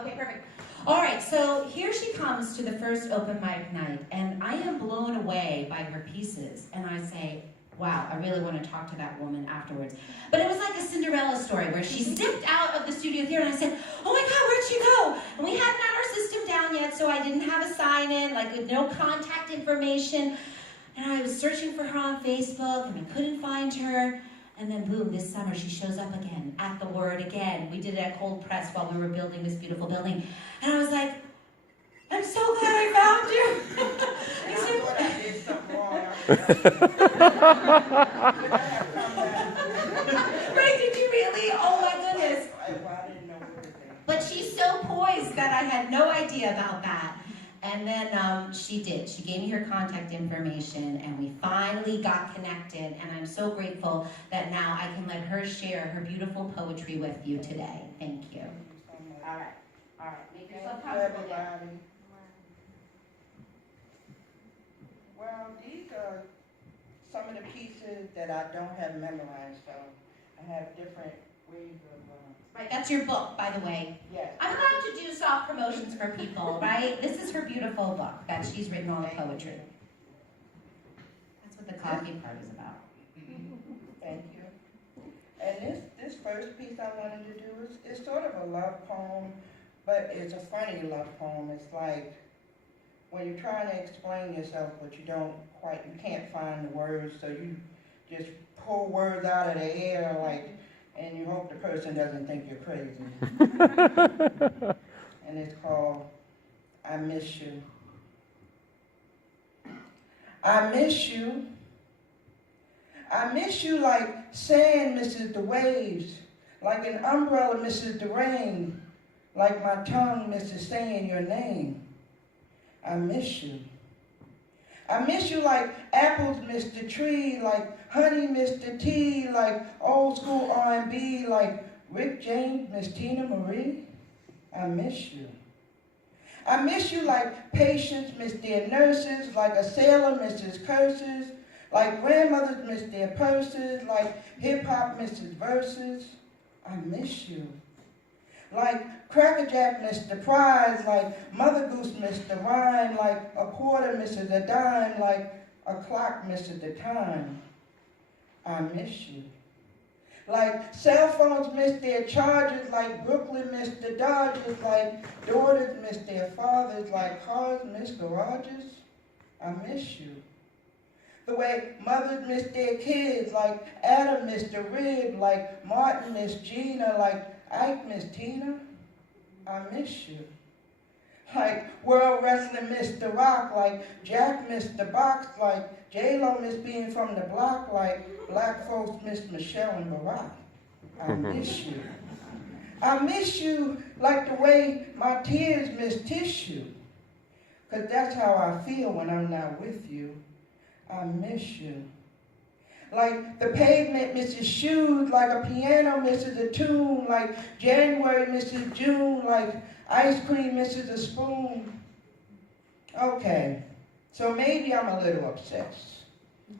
Okay, perfect. All right, so here she comes to the first open mic night, and I am blown away by her pieces. And I say, wow, I really want to talk to that woman afterwards. But it was like a Cinderella story where she zipped out of the studio theater, and I said, oh my God, where'd she go? And we hadn't had our system down yet, so I didn't have a sign-in, like with no contact information. And I was searching for her on Facebook, and I couldn't find her. And then boom, this summer she shows up again, at the Word again. We did it at Cold Press while we were building this beautiful building. And I was like, I'm so glad I found you. And I thought I did something wrong. Right, did you really? Oh my goodness. Well, I didn't know everything. But she's so poised that I had no idea about that. And then she did. She gave me her contact information, and we finally got connected. And I'm so grateful that now I can let her share her beautiful poetry with you today. Thank you. All right. All right. Make yourself comfortable there. Well, these are some of the pieces that I don't have memorized, so I have different ways of... Right, that's your book, by the way. Yes. I'm allowed to do soft promotions for people, right? This is her beautiful book that she's written all the poetry. That's what the coffee part is about. Thank you. And this first piece I wanted to do is sort of a love poem, but it's a funny love poem. It's like when you're trying to explain yourself, but you can't find the words, so you just pull words out of the air, like, and you hope the person doesn't think you're crazy. And it's called, I Miss You. I miss you. I miss you like sand misses the waves, like an umbrella misses the rain, like my tongue misses saying your name. I miss you. I miss you like apples miss the tree, like honey miss the tea, like old school R&B, like Rick James miss Tina Marie. I miss you. I miss you like patients miss their nurses, like a sailor misses curses, like grandmothers miss their purses, like hip-hop misses verses. I miss you. Like Cracker Jack missed the prize, like Mother Goose missed the rhyme, like a quarter misses a dime, like a clock misses the time. I miss you. Like cell phones miss their chargers, like Brooklyn missed the Dodgers, like daughters miss their fathers, like cars miss garages. I miss you. The way mothers miss their kids, like Adam missed the rib, like Martin missed Gina, like Ike missed Tina. I miss you. Like World Wrestling missed The Rock, like Jack missed the box, like J-Lo missed being from the block, like black folks missed Michelle and Barack. I miss you. I miss you like the way my tears miss tissue, 'cause that's how I feel when I'm not with you. I miss you. Like the pavement misses shoes, like a piano misses a tune, like January misses June, like ice cream misses a spoon. Okay, so maybe I'm a little obsessed.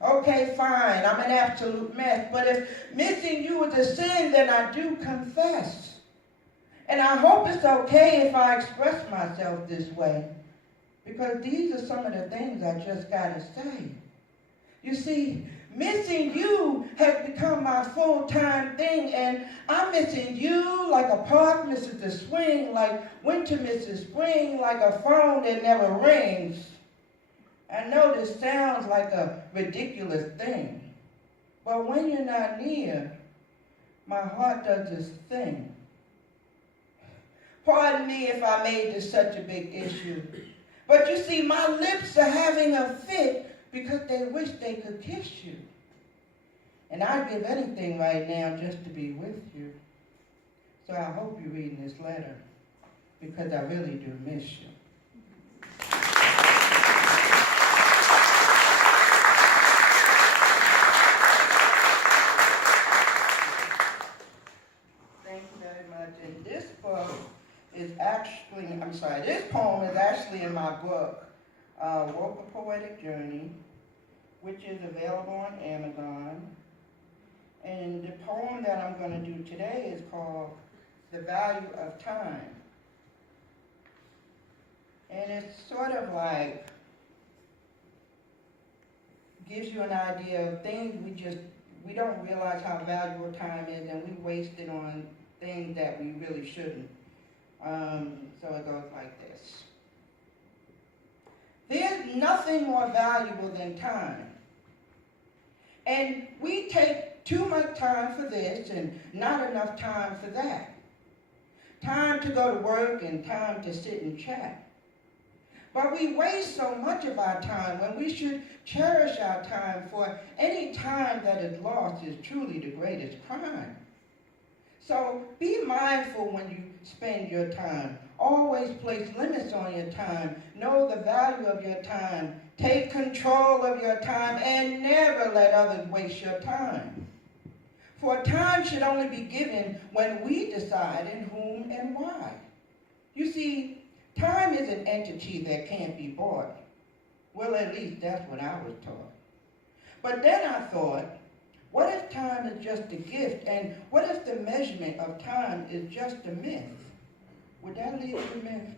Okay, fine, I'm an absolute mess, but if missing you is a sin, then I do confess. And I hope it's okay if I express myself this way, because these are some of the things I just gotta say. You see, missing you has become my full-time thing, and I'm missing you like a park misses the swing, like winter misses spring, like a phone that never rings. I know this sounds like a ridiculous thing, but when you're not near, my heart does this thing. Pardon me if I made this such a big issue, but you see, my lips are having a fit because they wish they could kiss you. And I'd give anything right now just to be with you. So I hope you're reading this letter, because I really do miss you. Thank you very much. And this book is actually, this poem is actually in my book, Woke a Poetic Journey, which is available on Amazon. And the poem that I'm going to do today is called The Value of Time. And it's sort of like, gives you an idea of things we don't realize how valuable time is, and we waste it on things that we really shouldn't. So it goes like this. There's nothing more valuable than time. And we take too much time for this and not enough time for that. Time to go to work and time to sit and chat. But we waste so much of our time when we should cherish our time, for any time that is lost is truly the greatest crime. So be mindful when you spend your time. Always place limits on your time. Know the value of your time. Take control of your time and never let others waste your time. For time should only be given when we decide in whom and why. You see, time is an entity that can't be bought. Well, at least that's what I was taught. But then I thought, what if time is just a gift? And what if the measurement of time is just a myth? Would that lead to myth?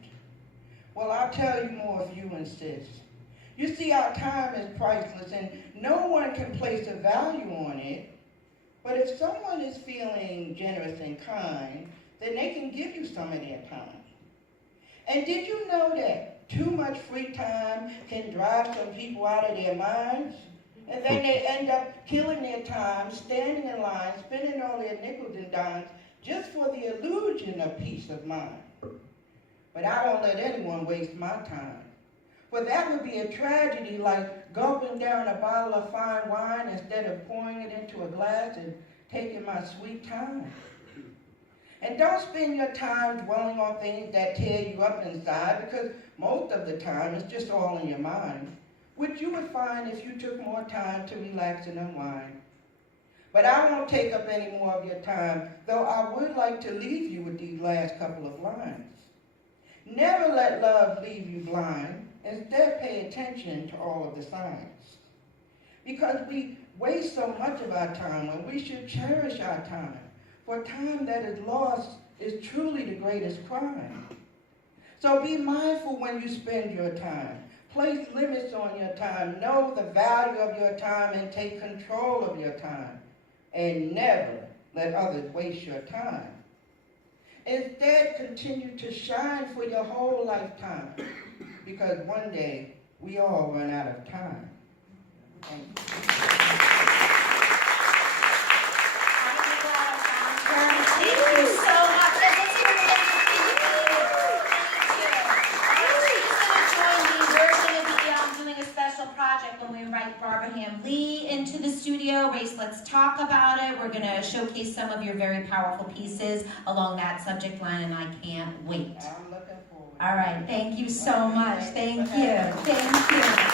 Well, I'll tell you more if you insist. You see, our time is priceless, and no one can place a value on it. But if someone is feeling generous and kind, then they can give you some of their time. And did you know that too much free time can drive some people out of their minds? And then they end up killing their time, standing in line, spending all their nickels and dimes just for the illusion of peace of mind. But I don't let anyone waste my time. For that would be a tragedy, like gulping down a bottle of fine wine instead of pouring it into a glass and taking my sweet time. And don't spend your time dwelling on things that tear you up inside, because most of the time it's just all in your mind, which you would find if you took more time to relax and unwind. But I won't take up any more of your time, though I would like to leave you with these last couple of lines. Never let love leave you blind. Instead, pay attention to all of the signs. Because we waste so much of our time when we should cherish our time. For time that is lost is truly the greatest crime. So be mindful when you spend your time. Place limits on your time. Know the value of your time and take control of your time. And never let others waste your time. Instead, continue to shine for your whole lifetime. Because one day, we all run out of time. Thank you. Thank you so much. And let's hear it again for Kween Yakini. Thank you. She's going to join me. We're going to be doing a special project when we invite Barbara Ham-Lee into the studio. Race, let's talk about it. We're going to showcase some of your very powerful pieces along that subject line, and I can't wait. I'm looking forward. All right. Thank you so much. Thank you. Thank you.